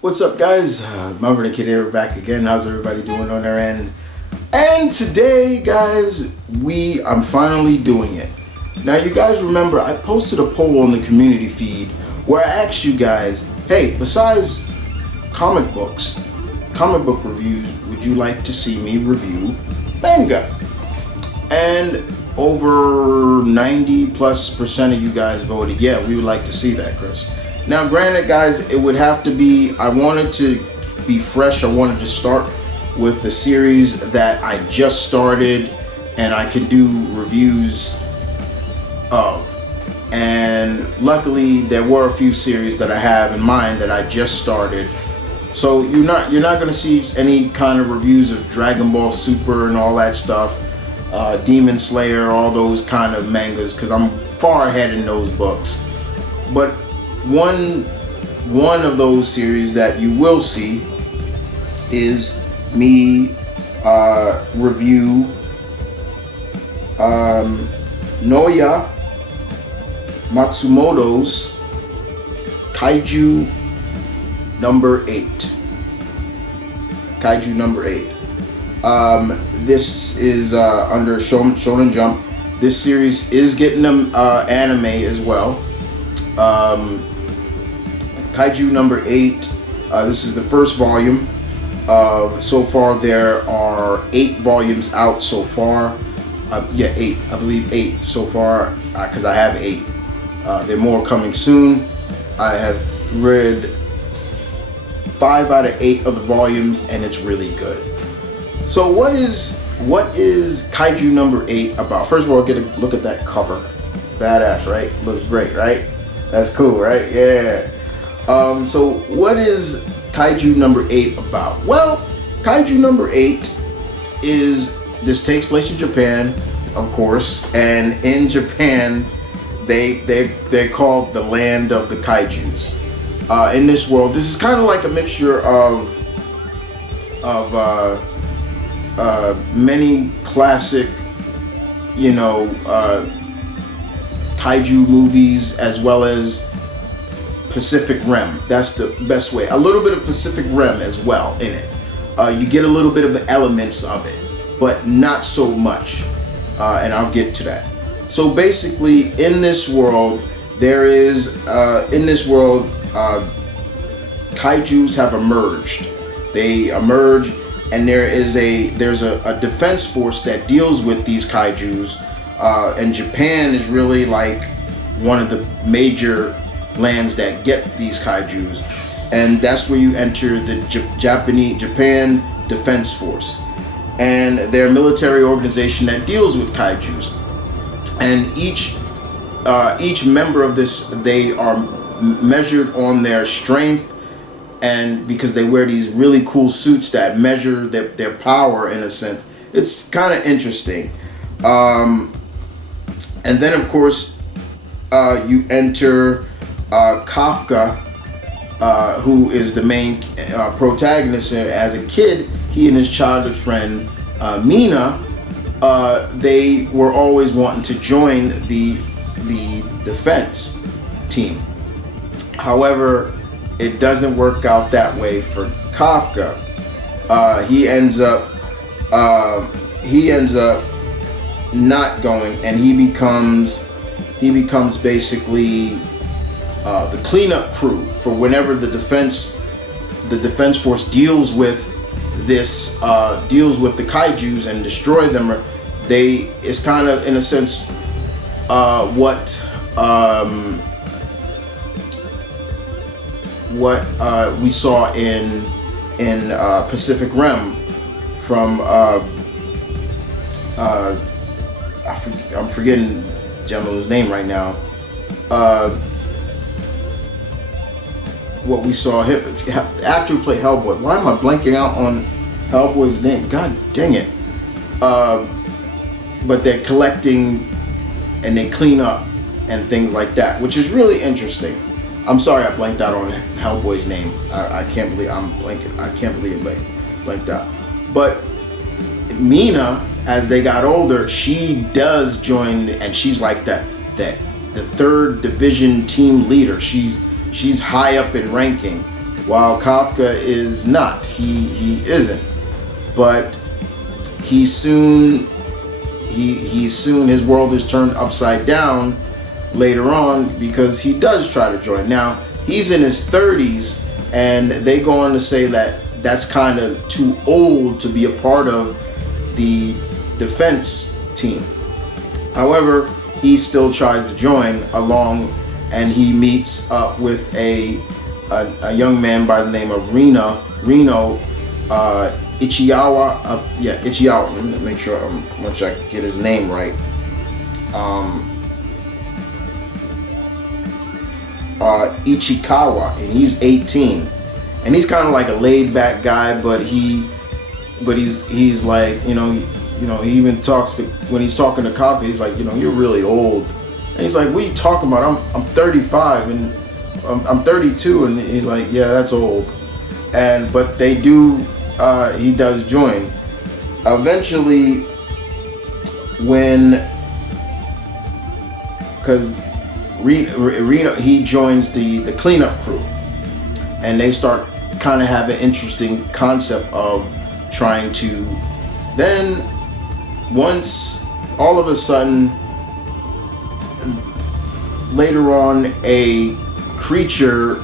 What's up, guys? M.V.K here, back again. How's everybody doing on their end? And today, guys, I'm finally doing it. Now, you guys remember I posted a poll on the community feed where I asked you guys, hey, besides comic book reviews, would you like to see me review manga? And over 90+% of you guys voted, yeah, we would like to see that, Chris. Now, granted, guys, it would have to be, I wanted to be fresh. I wanted to start with the series that I just started and I can do reviews of. And luckily, there were a few series that I have in mind that I just started. So you're not going to see any kind of reviews of Dragon Ball Super and all that stuff, Demon Slayer, all those kind of mangas, because I'm far ahead in those books. But one of those series that you will see is me review Naoya Matsumoto's Kaiju No.8. Kaiju No.8. This is under Shonen Jump. This series is getting an anime as well. Kaiju No.8. This is the first volume of. So far, there are 8 volumes out so far. 8. I believe 8 so far, because I have 8. There are more coming soon. I have read 5 out of 8 of the volumes, and it's really good. So what is Kaiju No.8 about? First of all, get a look at that cover. Badass, right? Looks great, right? That's cool, right? Yeah. So what is Kaiju No.8 about? Well, Kaiju No.8 is, this takes place in Japan, of course, and in Japan, they're called the land of the kaijus. In this world, this is kind of like a mixture of many classic, kaiju movies, as well as Pacific Rim. That's the best way. A little bit of Pacific Rim as well in it. You get a little bit of the elements of it, but not so much. And I'll get to that. So basically, in this world, kaijus have emerged. They emerge, and there's a defense force that deals with these kaijus. And Japan is really like one of the major lands that get these kaijus, and that's where you enter the Japan Defense Force, and they're a military organization that deals with kaijus. And each member of this, they are measured on their strength, and because they wear these really cool suits that measure their power in a sense. It's kind of interesting. And then, of course, you enter Kafka, who is the main protagonist. As a kid, he and his childhood friend Mina, they were always wanting to join the defense team. However, it doesn't work out that way for Kafka. He ends up not going, and he becomes basically the cleanup crew for whenever the defense force deals with the kaijus and destroy them. It's kind of, in a sense, what we saw in Pacific Rim from I'm forgetting Gemma's name right now. What we saw, the actor who played Hellboy. Why am I blanking out on Hellboy's name? God dang it. But they're collecting and they clean up and things like that, which is really interesting. I'm sorry I blanked out on Hellboy's name. I can't believe I'm blanking. I can't believe it blanked out. But Mina as they got older, she does join, and she's like the third division team leader. She's high up in ranking, while Kafka is not. He isn't. But he soon his world is turned upside down later on, because he does try to join. Now he's in his 30s, and they go on to say that that's kind of too old to be a part of the defense team. However, he still tries to join along, and he meets up with a young man by the name of Reno Ichiyawa. Ichiyawa. Let me make sure I get his name right. Ichikawa, and he's 18, and he's kind of like a laid-back guy, but he's like, he even talks to, when he's talking to Kafka, he's like, you're really old, and he's like, what are you talking about? I'm 35 and I'm 32, and he's like, yeah, that's old. And but they do, he does join. Eventually, because Reno, he joins the cleanup crew, and they start kind of have an interesting concept of trying to. Then, once all of a sudden, later on, a creature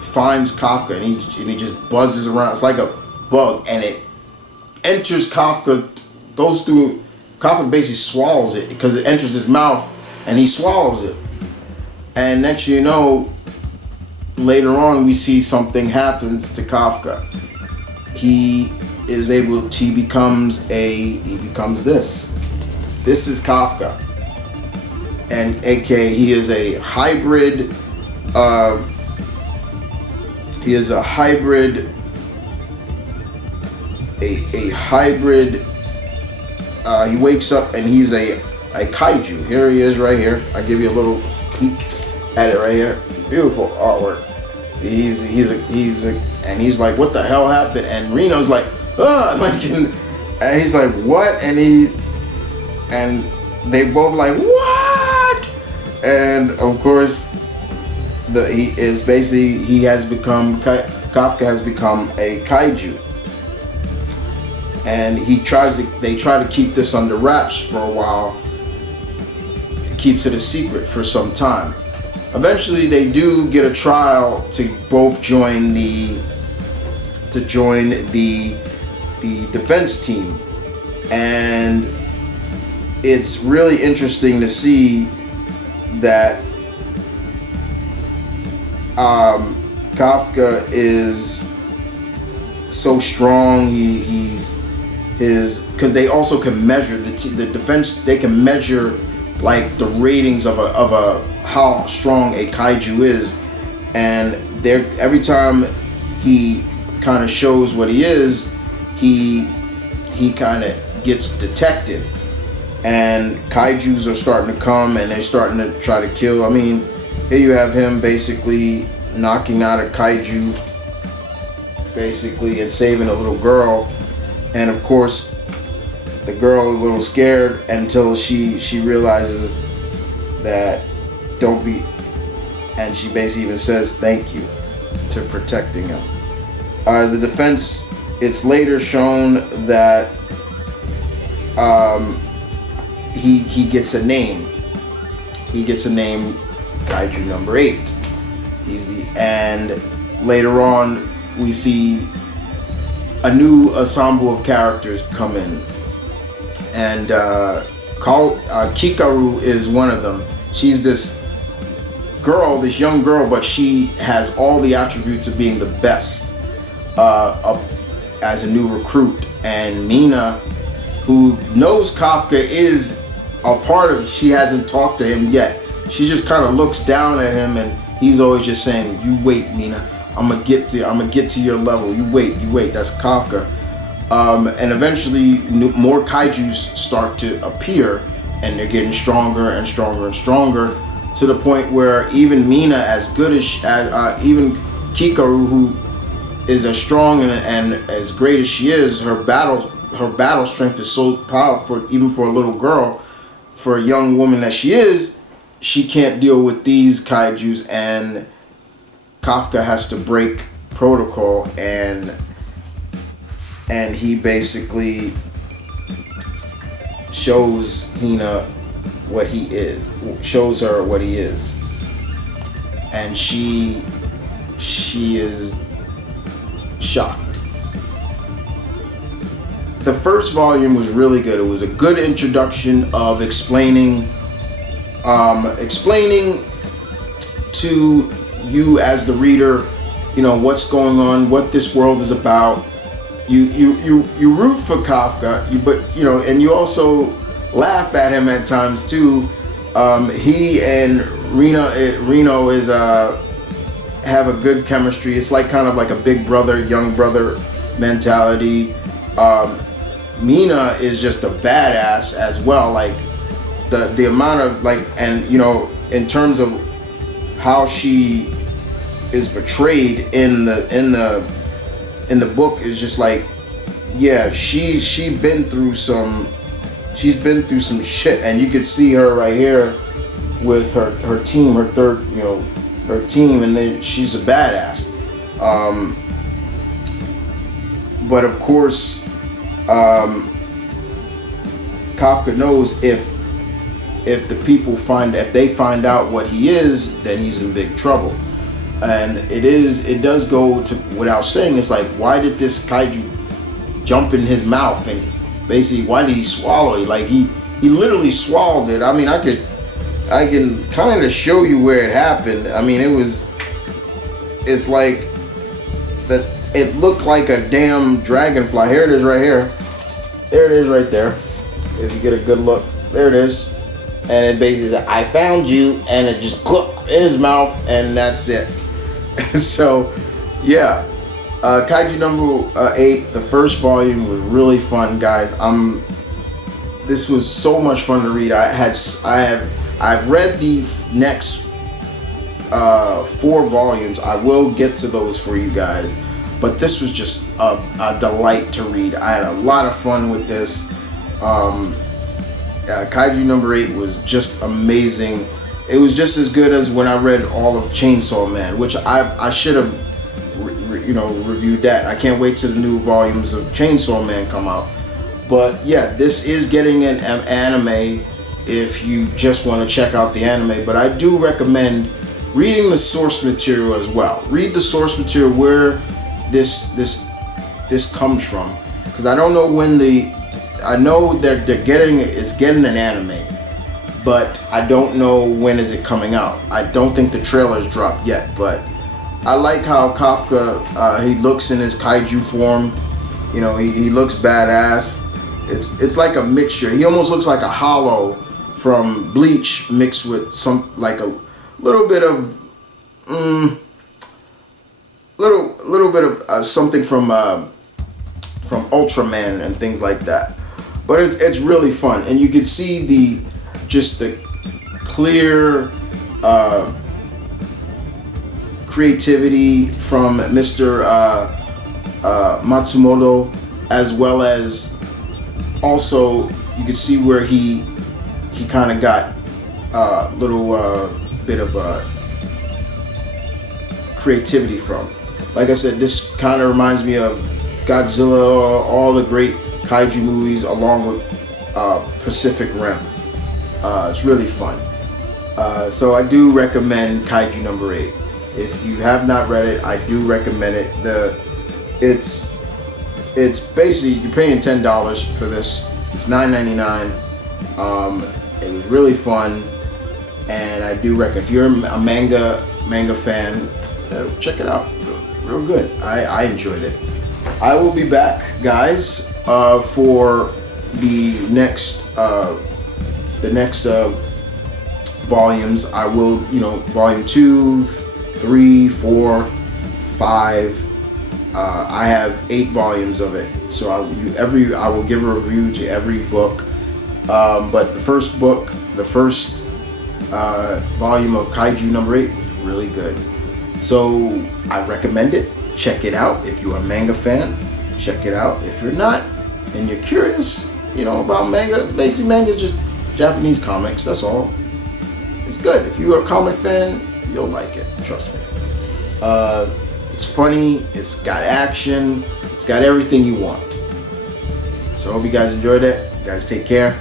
finds Kafka, and he just buzzes around. It's like a bug, and it enters Kafka, goes through. Kafka basically swallows it because it enters his mouth, and he swallows it. And next you know, later on we see something happens to Kafka. He becomes this. This is Kafka. And aka he is a hybrid he wakes up and he's a kaiju. Here he is right here. I give you a little peek at it right here. Beautiful artwork. And he's like, what the hell happened? And Reno's like, and he's like, what? And they both like, what? And of course, Kafka has become a kaiju. And they try to keep this under wraps for a while. It keeps it a secret for some time. Eventually, they do get a trial to both join the defense team, and it's really interesting to see that Kafka is so strong. Because they also can measure the defense. They can measure like the ratings of a how strong a kaiju is, and every time he kind of shows what he is, he kind of gets detected, and kaijus are starting to come, and they're starting to try to kill. I mean, here you have him basically knocking out a kaiju, basically, and saving a little girl. And of course, the girl is a little scared until she realizes that don't be, and she basically even says thank you to protecting him. The defense, it's later shown that he gets a name. He gets a name, Kaiju No.8. And later on we see a new ensemble of characters come in, and Kikaru is one of them. She's this young girl, but she has all the attributes of being the best as a new recruit. And Mina, who knows Kafka is a part of it, she hasn't talked to him yet. She just kind of looks down at him, and he's always just saying, "You wait, Mina. I'm gonna get to your level. You wait." That's Kafka. And eventually, more kaijus start to appear, and they're getting stronger and stronger and stronger, to the point where even Mina, as good as even Kikaru, who is as strong and as great as she is, her battle her battle strength is so powerful, even for a little girl, for a young woman that she is. She can't deal with these kaijus, and Kafka has to break protocol, and he basically shows Hina what he is, shows her what he is, and she is shocked. The first volume was really good. It was a good introduction of explaining to you as the reader, what's going on, what this world is about. You root for Kafka, and you also laugh at him at times too. He and Reno is have a good chemistry. It's like kind of like a big brother, young brother mentality. Mina is just a badass as well. Like the amount of in terms of how she is portrayed in the book is just like, yeah, she's been through some shit, and you could see her right here with her team, her team, and then she's a badass. But of course, Kafka knows if they find out what he is, then he's in big trouble. And it does go to without saying, it's like, why did this kaiju jump in his mouth, and basically why did he swallow it? Like he literally swallowed it. I mean, I can kind of show you where it happened. I mean, it's like that. It looked like a damn dragonfly. Here it is right here. There it is right there. If you get a good look, there it is. And it basically said, I found you, and it just clipped in his mouth, and that's it. So, yeah. Kaiju number 8, the first volume was really fun, guys. This was so much fun to read. I've read the next 4 volumes. I will get to those for you guys. But this was just a delight to read. I had a lot of fun with this. Kaiju number 8 was just amazing. It was just as good as when I read all of Chainsaw Man, which I should have reviewed that. I can't wait till the new volumes of Chainsaw Man come out. But yeah, this is getting an anime if you just want to check out the anime. But I do recommend reading the source material as well. Read the source material where this comes from, because I don't know when I know they're getting an anime, but I don't know when is it coming out. I don't think the trailer's dropped yet, but I like how Kafka he looks in his kaiju form. He looks badass. It's like a mixture. He almost looks like a Hollow from Bleach mixed with some, like a little bit of little bit of something from Ultraman and things like that. But it's really fun, and you can see the clear creativity from Mr. Matsumoto, as well as also you can see where he kind of got a little bit of creativity from. Like I said, this kind of reminds me of Godzilla, all the great kaiju movies, along with Pacific Rim. It's really fun. So I do recommend Kaiju number 8. If you have not read it, I do recommend it. It's basically, you're paying $10 for this. It's $9.99. It was really fun, and I do recommend. If you're a manga fan, check it out. Real good. I enjoyed it. I will be back, guys, for the next volumes. I will, volume 2, 3, 4, 5. I have 8 volumes of it, so I will give a review to every book. But the first volume of Kaiju number 8 was really good. So I recommend it. Check it out. If you're a manga fan, check it out. If you're not, and you're curious, about manga, basically manga is just Japanese comics, that's all. It's good. If you're a comic fan, you'll like it, trust me. It's funny, it's got action, it's got everything you want. So I hope you guys enjoyed it. You guys take care.